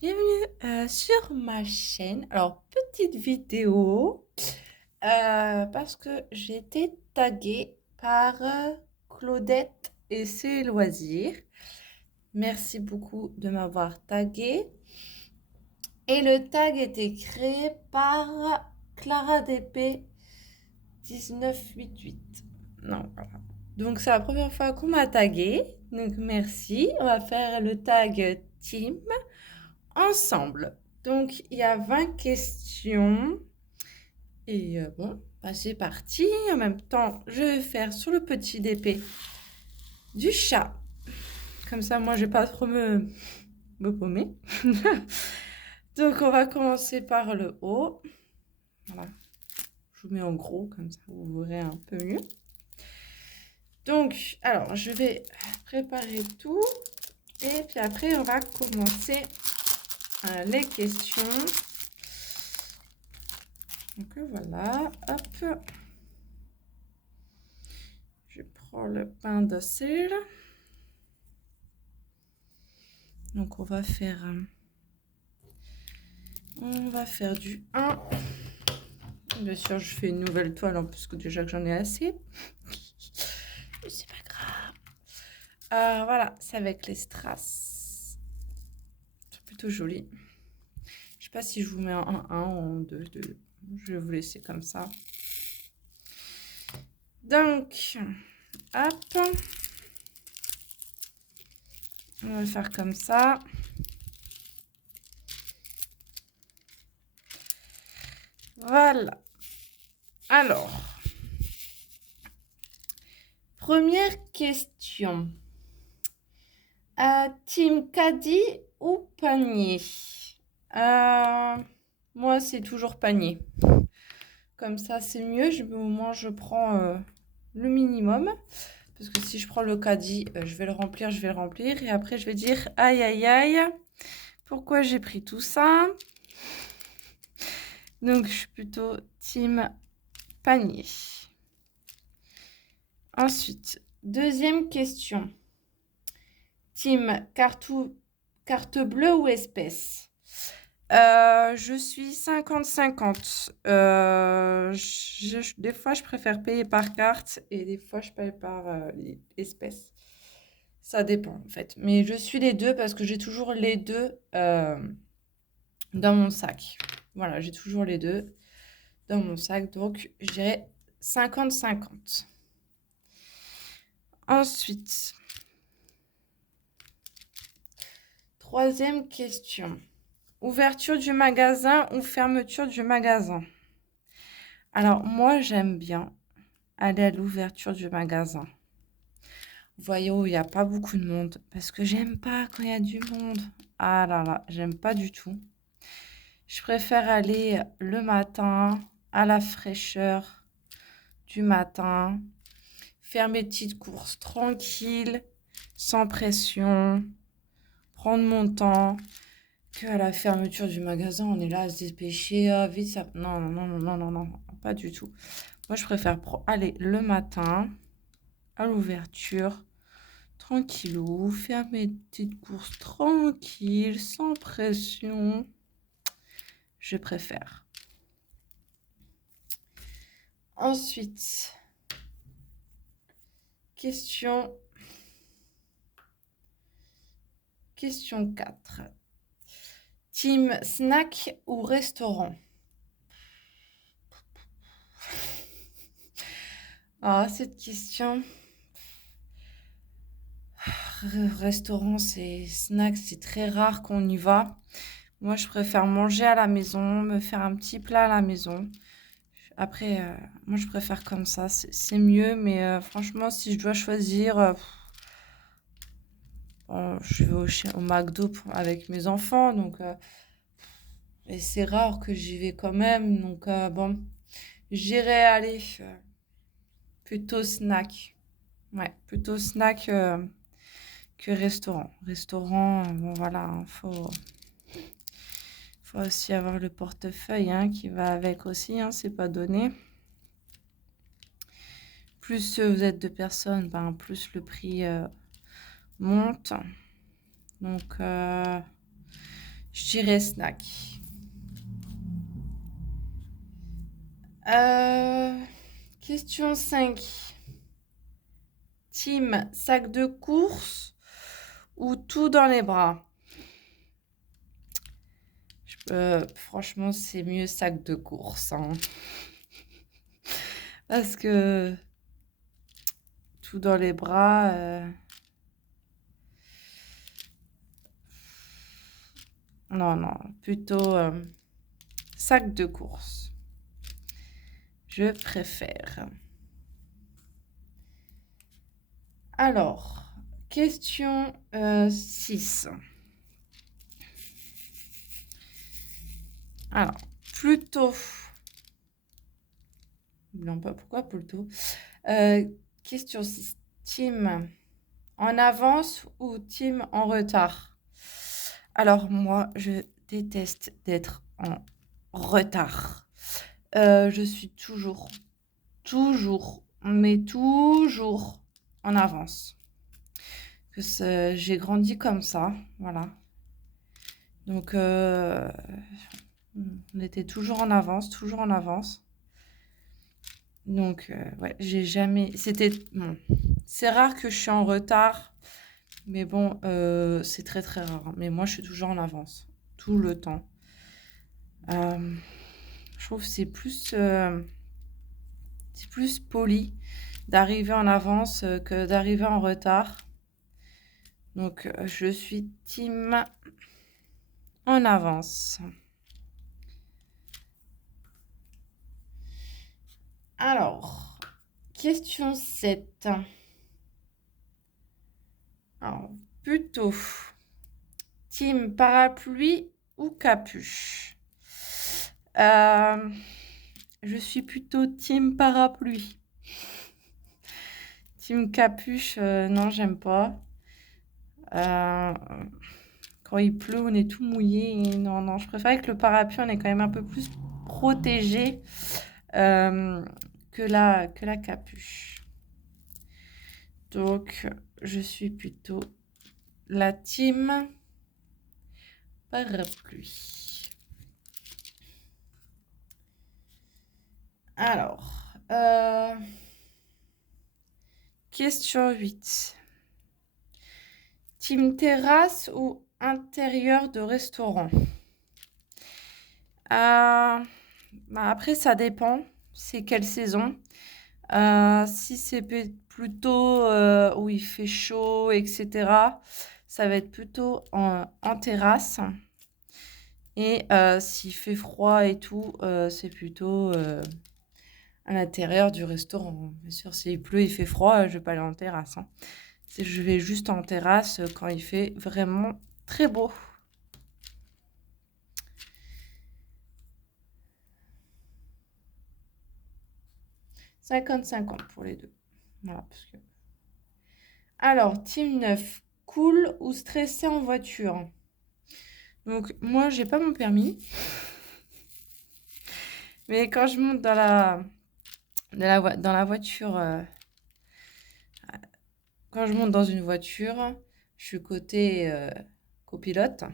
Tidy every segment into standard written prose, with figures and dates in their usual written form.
Bienvenue sur ma chaîne. Alors, petite vidéo parce que j'ai été taguée par Claudette et ses loisirs. Merci beaucoup de m'avoir taguée. Et le tag était créé par Clara DP 1988. Non, voilà. Donc, c'est la première fois qu'on m'a taguée. Donc, merci. On va faire le tag team ensemble. Donc, il y a 20 questions. Et bon, bah, c'est parti. En même temps, je vais faire sur le petit DP du chat. Comme ça, moi, je vais pas trop me paumer. Donc, on va commencer par le haut. Voilà. Je vous mets en gros, comme ça, vous verrez un peu mieux. Donc, alors, je vais préparer tout. Et puis après, on va commencer les questions. Donc voilà, hop. Je prends le pain de sel. Donc on va faire du 1. Bien sûr, je fais une nouvelle toile hein, parce que déjà que j'en ai assez. Mais c'est pas grave. Voilà, c'est avec les strass. C'est plutôt joli. Je sais pas si je vous mets en 1 ou en 2. Je vais vous laisser comme ça. Donc, hop. On va le faire comme ça. Voilà. Alors, première question. Team caddie ou panier? Moi, c'est toujours panier. Comme ça, c'est mieux. Au moins, je prends le minimum. Parce que si je prends le caddie, je vais le remplir, je vais le remplir. Et après, je vais dire, aïe, aïe, aïe, pourquoi j'ai pris tout ça? Donc, je suis plutôt team panier. Ensuite, deuxième question. Team carte bleue ou espèce? Je suis 50-50. Des fois, je préfère payer par carte et des fois, je paye par espèce. Ça dépend, en fait. Mais je suis les deux parce que j'ai toujours les deux dans mon sac. Voilà, j'ai toujours les deux dans mon sac. Donc, je dirais 50-50. Ensuite, troisième question. Ouverture du magasin ou fermeture du magasin? Alors, moi, j'aime bien aller à l'ouverture du magasin. Vous voyez où il n'y a pas beaucoup de monde. Parce que j'aime pas quand il y a du monde. Ah là là, j'aime pas du tout. Je préfère aller le matin, à la fraîcheur du matin, faire mes petites courses tranquilles, sans pression, prendre mon temps, qu'à la fermeture du magasin, on est là à se dépêcher, ah, vite, ça... Non, non, non, non, non, non, pas du tout. Moi, je préfère aller le matin, à l'ouverture, tranquillou, faire mes petites courses tranquilles, sans pression. Je préfère. Ensuite, question 4. Team snack ou restaurant? Ah, cette question. Restaurant, c'est snack, c'est très rare qu'on y va. Moi, je préfère manger à la maison, me faire un petit plat à la maison. Après, moi, je préfère comme ça, c'est mieux. Mais franchement, si je dois choisir, je vais au McDo avec mes enfants. Donc, et c'est rare que j'y vais quand même. Donc, bon, j'irai aller plutôt snack. Ouais, plutôt snack que restaurant. Restaurant, bon voilà, faut aussi avoir le portefeuille hein, qui va avec aussi, hein, c'est pas donné. Plus vous êtes de personnes, ben, plus le prix monte. Donc, Je dirais snack. Question 5. Team sac de course ou tout dans les bras? Franchement, c'est mieux sac de course, hein. Parce que tout dans les bras, non, plutôt sac de course. Je préfère. Alors, question 6. Alors, plutôt. Non, pas pourquoi plutôt. Question 6. Team en avance ou team en retard? Alors, moi, je déteste d'être en retard. Je suis toujours, mais toujours en avance. J'ai grandi comme ça, voilà. Donc, on était toujours en avance, toujours en avance. Donc, ouais, j'ai jamais... Bon, c'est rare que je suis en retard, mais bon, c'est très très rare. Mais moi, je suis toujours en avance, tout le temps. Je trouve que c'est plus poli d'arriver en avance que d'arriver en retard. Donc, je suis team en avance. Alors, question 7. Alors, plutôt team parapluie ou capuche? Je suis plutôt team parapluie. Team capuche, non, j'aime pas. Quand il pleut, on est tout mouillé. Non, je préfère que le parapluie, on est quand même un peu plus protégé que la capuche. Donc, je suis plutôt la team parapluie. Alors, question 8. Team terrasse ou intérieur de restaurant? Après, ça dépend. C'est quelle saison? Si c'est plutôt où il fait chaud, etc., ça va être plutôt en terrasse. Et s'il fait froid et tout, c'est plutôt à l'intérieur du restaurant. Bien sûr, s'il pleut, il fait froid, je vais pas aller en terrasse, hein. Je vais juste en terrasse quand il fait vraiment très beau. 50-50 pour les deux. Voilà, parce que... Alors, team 9, cool ou stressé en voiture? Donc, moi, j'ai pas mon permis. Mais quand je monte dans la voiture, quand je monte dans une voiture, je suis côté copilote.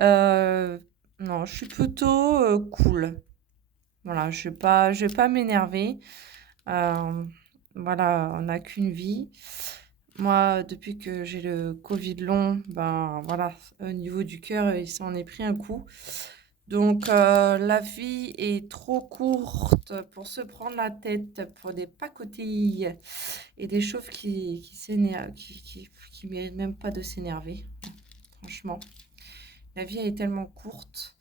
Non, je suis plutôt cool. Voilà, je vais pas m'énerver. Voilà, on n'a qu'une vie. Moi, depuis que j'ai le Covid long, ben voilà, au niveau du cœur, il s'en est pris un coup. Donc, la vie est trop courte pour se prendre la tête pour des pacotilles et des choses qui s'énervent, qui méritent même pas de s'énerver. Franchement, la vie est tellement courte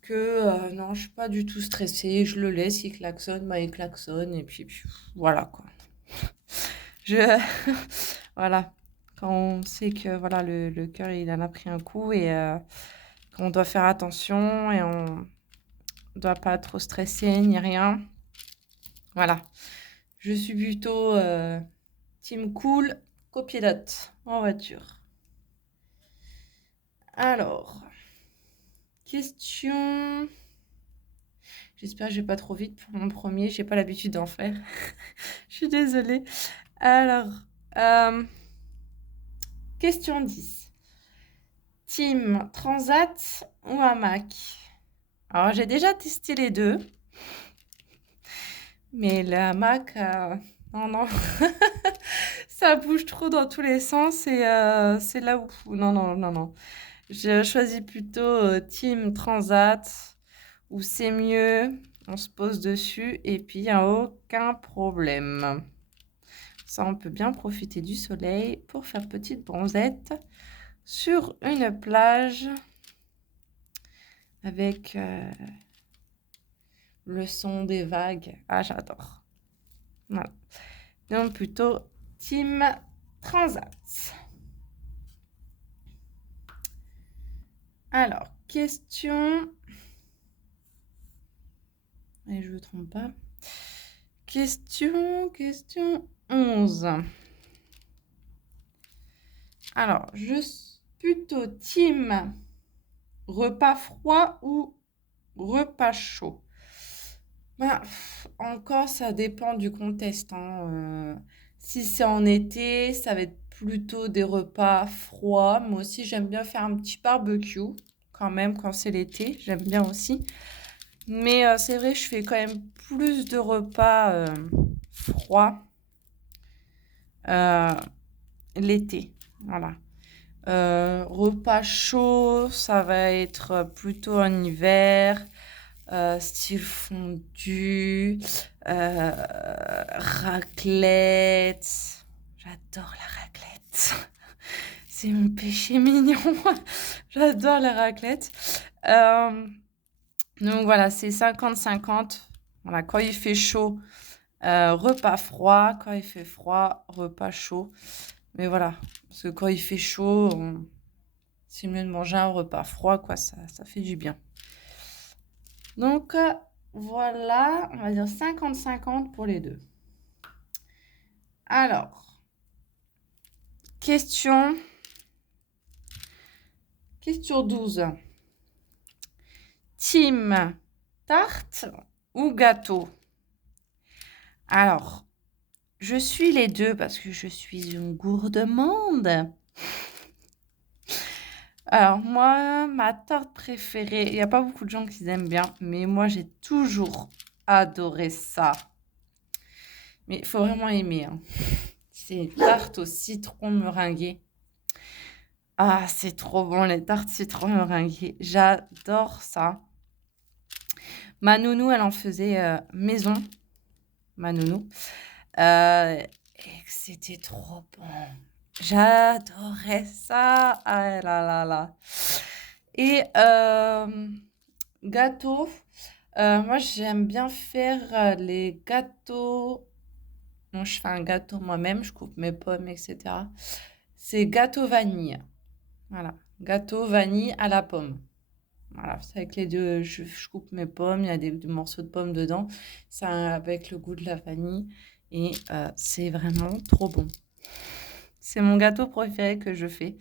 que non, je suis pas du tout stressée. Je le laisse, il klaxonne, bah il klaxonne et puis voilà quoi. Voilà, quand on sait que voilà le cœur il en a pris un coup et qu'on doit faire attention et on doit pas trop stresser ni rien. Voilà, je suis plutôt team cool, copilote en voiture. Alors, question. J'espère que je vais pas trop vite pour mon premier. J'ai pas l'habitude d'en faire. Je suis désolée. Alors, question 10. team transat ou hamac? Alors, j'ai déjà testé les deux. Mais le hamac, non, non. Ça bouge trop dans tous les sens et c'est là où... Non, non, non, non. Je choisis plutôt team transat où c'est mieux. On se pose dessus et puis il n'y a aucun problème. Ça, on peut bien profiter du soleil pour faire petite bronzette sur une plage avec le son des vagues. Ah, j'adore. Voilà. Donc plutôt team transat. Alors, question... Et je ne me trompe pas. Question 11. Alors, je suis plutôt team repas froid ou repas chaud. Bah, encore, ça dépend du contexte, hein. Si c'est en été, ça va être plutôt des repas froids. Moi aussi, j'aime bien faire un petit barbecue quand même quand c'est l'été. J'aime bien aussi. Mais c'est vrai, je fais quand même plus de repas froids l'été. Voilà. Repas chaud, ça va être plutôt en hiver. Style fondu, raclette. J'adore la raclette. C'est mon péché mignon. J'adore la raclette. Donc voilà, c'est 50-50. Voilà, quand il fait chaud, repas froid. Quand il fait froid, repas chaud. Mais voilà, parce que quand il fait chaud, c'est mieux de manger un repas froid, quoi. Ça fait du bien. Donc, voilà, on va dire 50-50 pour les deux. Alors, question 12. Team tarte ou gâteau? Alors, je suis les deux parce que je suis une gourmande. Alors, moi, ma tarte préférée, il n'y a pas beaucoup de gens qui aiment bien, mais moi, j'ai toujours adoré ça. Mais il faut vraiment aimer, hein. C'est une tarte au citron meringuée. Ah, c'est trop bon, les tartes citron meringuées. J'adore ça. Ma nounou, elle en faisait maison. Ma nounou. Et c'était trop bon. J'adorais ça. Ah là là là. Et gâteau. Moi, j'aime bien faire les gâteaux. Donc, je fais un gâteau moi-même. Je coupe mes pommes, etc. C'est gâteau vanille. Voilà. Gâteau vanille à la pomme. Voilà, c'est avec les deux, je coupe mes pommes, il y a des morceaux de pommes dedans, ça avec le goût de la vanille et c'est vraiment trop bon. C'est mon gâteau préféré que je fais,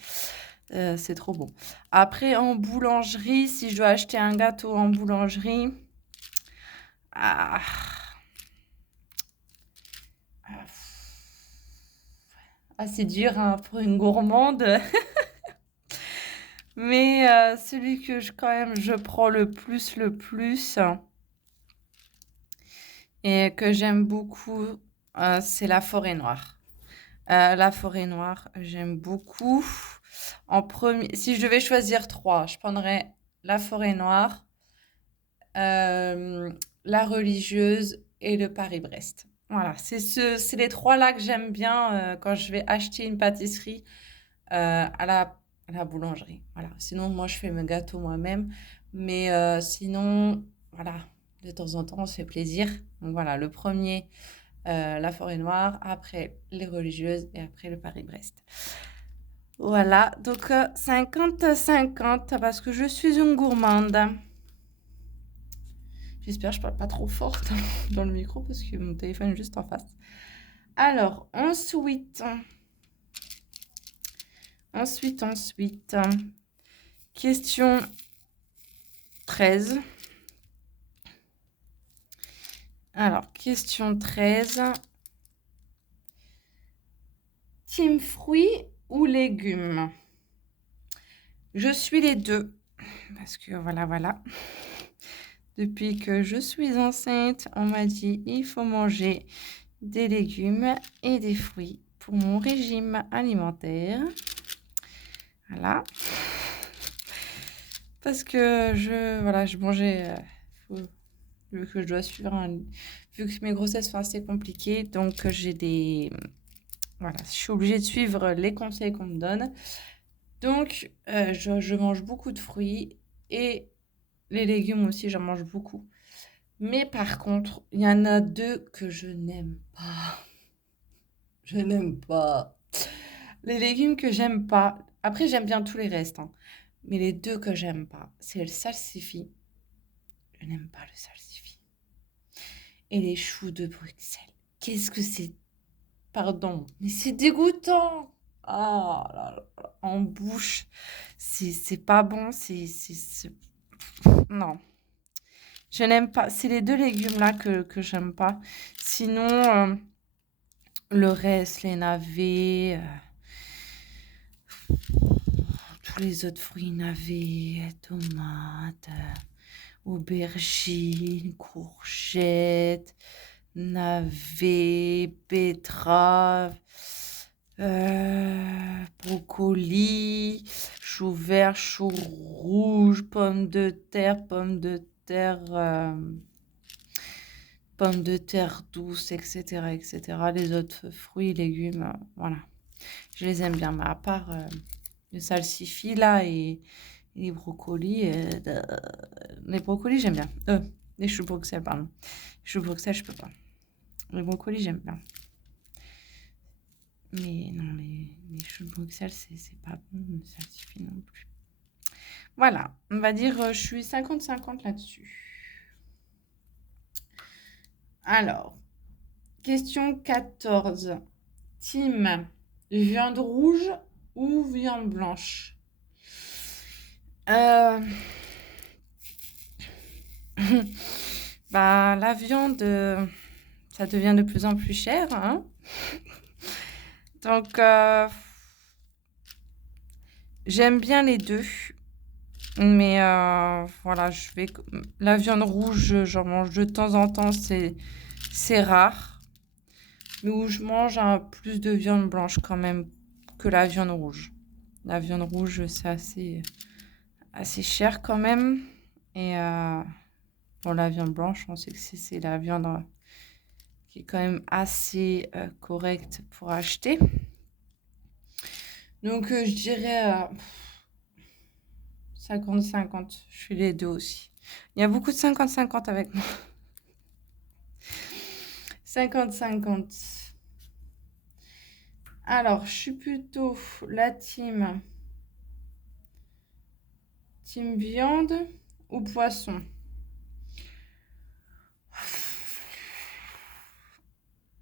c'est trop bon. Après, en boulangerie, si je dois acheter un gâteau en boulangerie, ah, c'est dur hein, pour une gourmande. Mais celui que quand même je prends le plus et que j'aime beaucoup, c'est la forêt noire. La forêt noire, j'aime beaucoup. En premier, si je devais choisir 3, je prendrais la forêt noire, la religieuse et le Paris-Brest. Voilà, c'est les 3 là que j'aime bien quand je vais acheter une pâtisserie à la boulangerie. Voilà. Sinon, moi, je fais mes gâteaux moi-même. Mais sinon, voilà, de temps en temps, on se fait plaisir. Donc voilà, le premier, la forêt noire, après les religieuses et après le Paris-Brest. Voilà, donc 50-50 parce que je suis une gourmande. J'espère que je parle pas trop fort dans le micro parce que mon téléphone est juste en face. Alors, ensuite, question 13. Alors, question 13. Team fruits ou légumes? Je suis les deux. Parce que voilà. Depuis que je suis enceinte, on m'a dit il faut manger des légumes et des fruits pour mon régime alimentaire. Voilà. Parce que je mangeais, vu que je dois suivre vu que mes grossesses sont assez compliquées, donc voilà, je suis obligée de suivre les conseils qu'on me donne. Donc, je mange beaucoup de fruits et les légumes aussi, j'en mange beaucoup. Mais par contre, il y en a deux que je n'aime pas. Je n'aime pas. Les légumes que j'aime pas. Après, j'aime bien tous les restes, hein. Mais les deux que j'aime pas, c'est le salsifis. Je n'aime pas le salsifis. Et les choux de Bruxelles. Qu'est-ce que c'est? Pardon, mais c'est dégoûtant. Ah là là, en bouche, c'est pas bon. Non, je n'aime pas. C'est les deux légumes là que j'aime pas. Sinon, le reste, les navets, tous les autres fruits, navets, tomates, aubergines, courgettes, navets, betteraves, brocoli, chou vert, chou rouge, pommes de terre, pommes de terre douces, etc., etc. Les autres fruits, légumes, voilà. Je les aime bien, mais à part le salsifis là et les brocolis, les brocolis j'aime bien. Les choux Bruxelles, pardon. Les choux Bruxelles, je peux pas. Les brocolis, j'aime bien. Mais non, les choux de Bruxelles, c'est pas bon, le salsifis non plus. Voilà, on va dire, je suis 50-50 là-dessus. Alors, question 14. Team, viande rouge ou viande blanche? Bah, la viande, ça devient de plus en plus cher, hein. Donc, j'aime bien les deux. Mais voilà, la viande rouge, j'en mange de temps en temps, c'est rare. Mais où je mange plus de viande blanche quand même que la viande rouge. La viande rouge, c'est assez cher quand même. Et bon, la viande blanche, on sait que c'est la viande qui est quand même assez correcte pour acheter. Donc, je dirais 50-50. Je suis les deux aussi. Il y a beaucoup de 50-50 avec moi. 50-50. Alors, je suis plutôt la team viande ou poisson?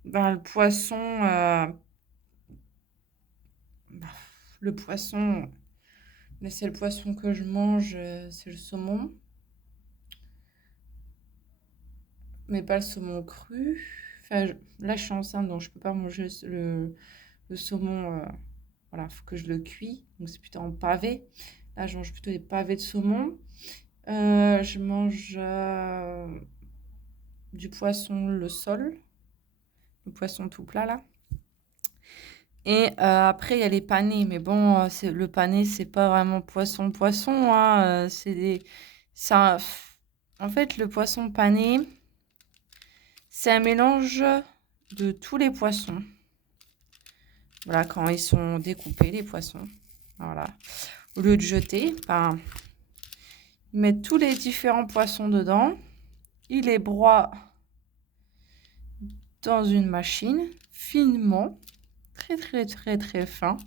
Ben, le poisson, le seul poisson que je mange, c'est le saumon. Mais pas le saumon cru. Enfin, là, je suis enceinte, donc je peux pas manger le saumon. Voilà, faut que je le cuis. Donc, c'est plutôt en pavé. Là, je mange plutôt des pavés de saumon. Je mange du poisson le sol. Le poisson tout plat, là. Et après, il y a les panés. Mais bon, le pané, c'est pas vraiment poisson, hein. En fait, le poisson pané, c'est un mélange de tous les poissons. Voilà, quand ils sont découpés, les poissons. Voilà. Au lieu de jeter, ben, ils mettent tous les différents poissons dedans. Ils les broient dans une machine, finement. Très, très, très, très fin.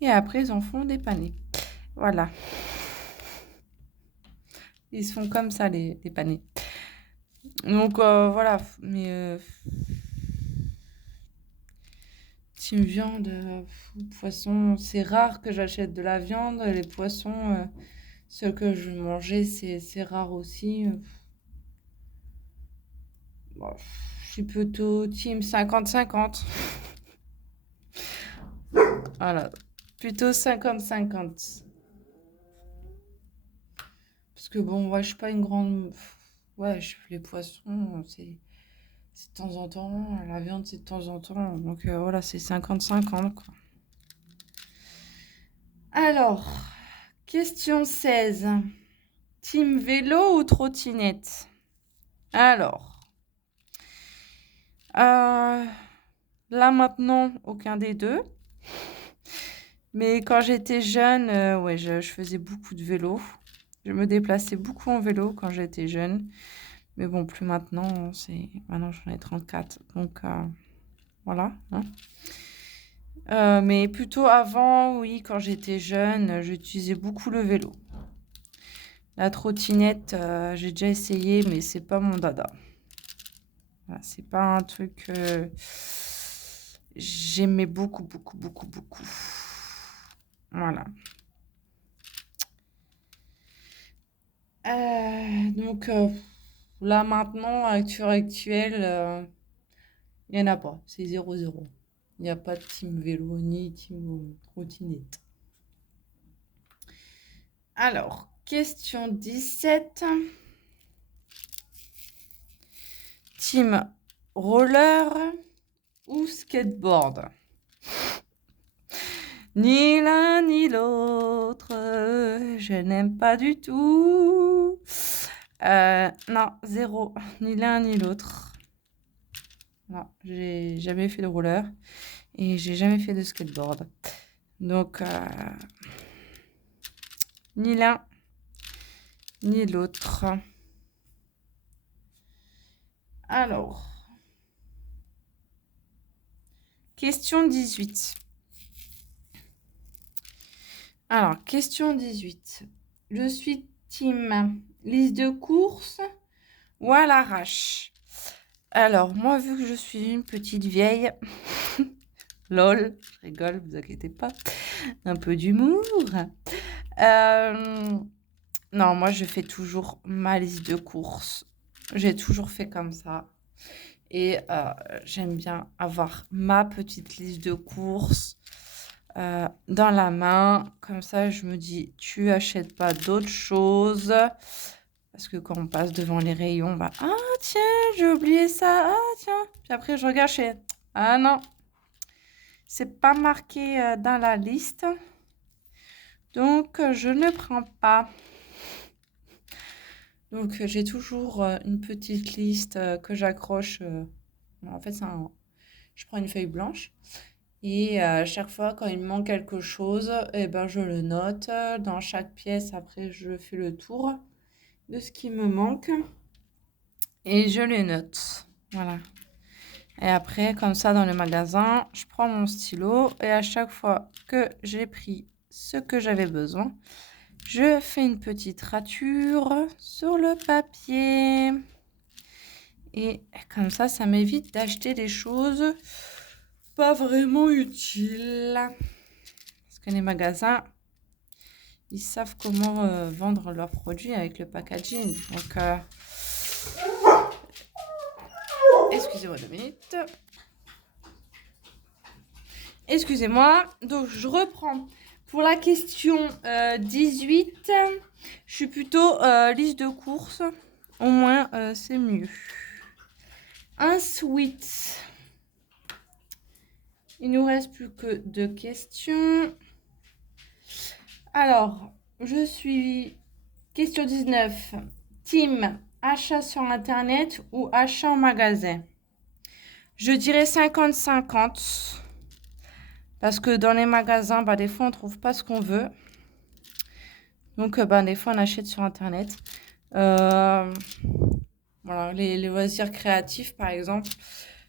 Et après, ils en font des panés. Voilà. Ils se font comme ça, les panés. Donc, voilà. Mais team viande, poisson, c'est rare que j'achète de la viande. Les poissons, ceux que je mangeais, c'est rare aussi. Bon, je suis plutôt team 50-50. Voilà. Plutôt 50-50. Parce que bon, ouais, je suis pas une grande... Ouais, les poissons, c'est de temps en temps. La viande, c'est de temps en temps. Donc voilà, c'est 50-50, quoi. Alors, question 16. Team vélo ou trottinette? Alors, là maintenant, aucun des deux. Mais quand j'étais jeune, ouais, je faisais beaucoup de vélo. Je me déplaçais beaucoup en vélo quand j'étais jeune. Mais bon, plus maintenant, maintenant j'en ai 34. Donc voilà, hein. Mais plutôt avant, oui, quand j'étais jeune, j'utilisais beaucoup le vélo. La trottinette, j'ai déjà essayé, mais c'est pas mon dada. Voilà, c'est pas un truc que j'aimais beaucoup, beaucoup, beaucoup, beaucoup. Voilà. Donc là maintenant, à l'heure actuelle, il n'y en a pas. C'est 0-0. Il n'y a pas de team vélo ni team trottinette. Alors, question 17. Team roller ou skateboard? Ni l'un ni l'autre, je n'aime pas du tout. Non, 0. Ni l'un ni l'autre. Non, j'ai jamais fait de roller et j'ai jamais fait de skateboard. Donc, ni l'un ni l'autre. Alors, question 18. Alors, question 18. Je suis team liste de courses ou à l'arrache? Alors, moi, vu que je suis une petite vieille, lol, je rigole, vous inquiétez pas, un peu d'humour. Non, moi, je fais toujours ma liste de courses. J'ai toujours fait comme ça. Et j'aime bien avoir ma petite liste de courses dans la main. Comme ça, je me dis, tu achètes pas d'autres choses. Parce que quand on passe devant les rayons, bah, ah tiens, j'ai oublié ça. Ah tiens. Puis après, je regarde chez... Ah non, c'est pas marqué dans la liste. Donc, je ne prends pas. Donc, j'ai toujours une petite liste que j'accroche. En fait, je prends une feuille blanche. Et chaque fois, quand il me manque quelque chose, eh ben, je le note. Dans chaque pièce, après, je fais le tour de ce qui me manque. Et je le note. Voilà. Et après, comme ça, dans le magasin, je prends mon stylo. Et à chaque fois que j'ai pris ce que j'avais besoin, je fais une petite rature sur le papier. Et comme ça m'évite d'acheter des choses pas vraiment utiles. Parce que les magasins, ils savent comment vendre leurs produits avec le packaging. Donc, excusez-moi 2 minutes. Excusez-moi. Donc, je reprends. Pour la question 18, je suis plutôt liste de courses. Au moins, c'est mieux. Ensuite, il nous reste plus que 2 questions. Alors, je suis question 19. Team, achat sur Internet ou achat en magasin? Je dirais 50-50. Parce que dans les magasins, bah, des fois, on ne trouve pas ce qu'on veut. Donc, bah, des fois, on achète sur Internet. Voilà, les loisirs créatifs, par exemple,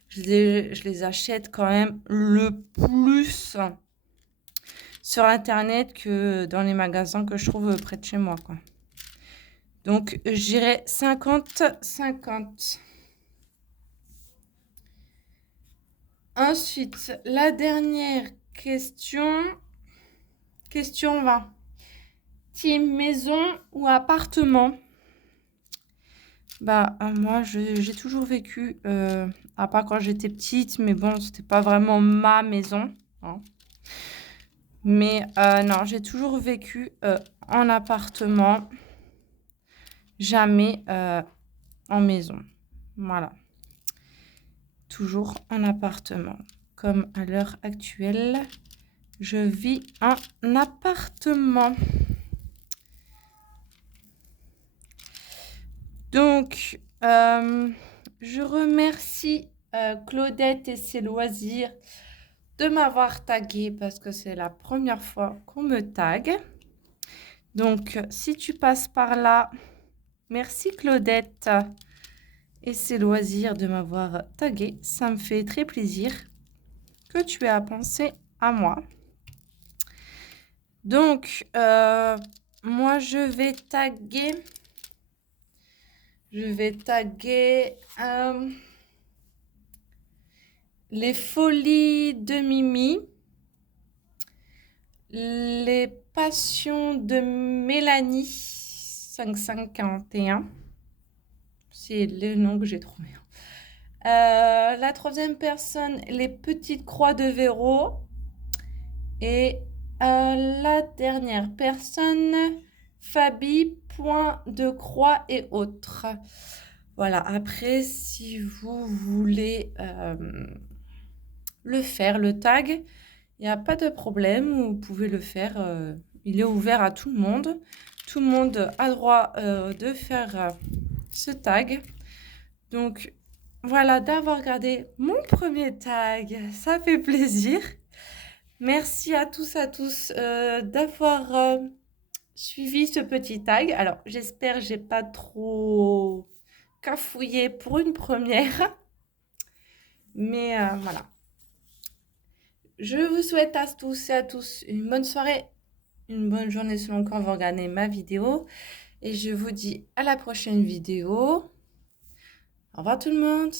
je les achète quand même le plus sur Internet que dans les magasins que je trouve près de chez moi, quoi. Donc, je dirais 50-50. Ensuite, la dernière question. Question 20. Team maison ou appartement? Bah, moi, j'ai toujours vécu, à part quand j'étais petite, mais bon, c'était pas vraiment ma maison, hein. Mais non, j'ai toujours vécu en appartement. jamais en maison. Voilà. Toujours en appartement. Comme à l'heure actuelle, je vis en appartement. Donc, je remercie Claudette et ses loisirs de m'avoir tagué parce que c'est la première fois qu'on me tague. Donc, si tu passes par là, merci Claudette et ses loisirs de m'avoir tagué. Ça me fait très plaisir que tu aies pensé à moi. Donc, moi, je vais taguer les folies de Mimi, les passions de Mélanie 5541. C'est le nom que j'ai trouvé. La troisième personne, les petites croix de Véro. Et la dernière personne, Fabi, point de croix et autres. Voilà, après, si vous voulez le faire, le tag, il n'y a pas de problème, vous pouvez le faire. Il est ouvert à tout le monde. Tout le monde a droit de faire ce tag. Donc, voilà, d'avoir regardé mon premier tag, ça fait plaisir. Merci à tous d'avoir suivi ce petit tag. Alors, j'espère que j'ai pas trop cafouillé pour une première. Mais voilà. Je vous souhaite à tous et à tous une bonne soirée, une bonne journée selon quand vous regardez ma vidéo. Et je vous dis à la prochaine vidéo. Au revoir tout le monde.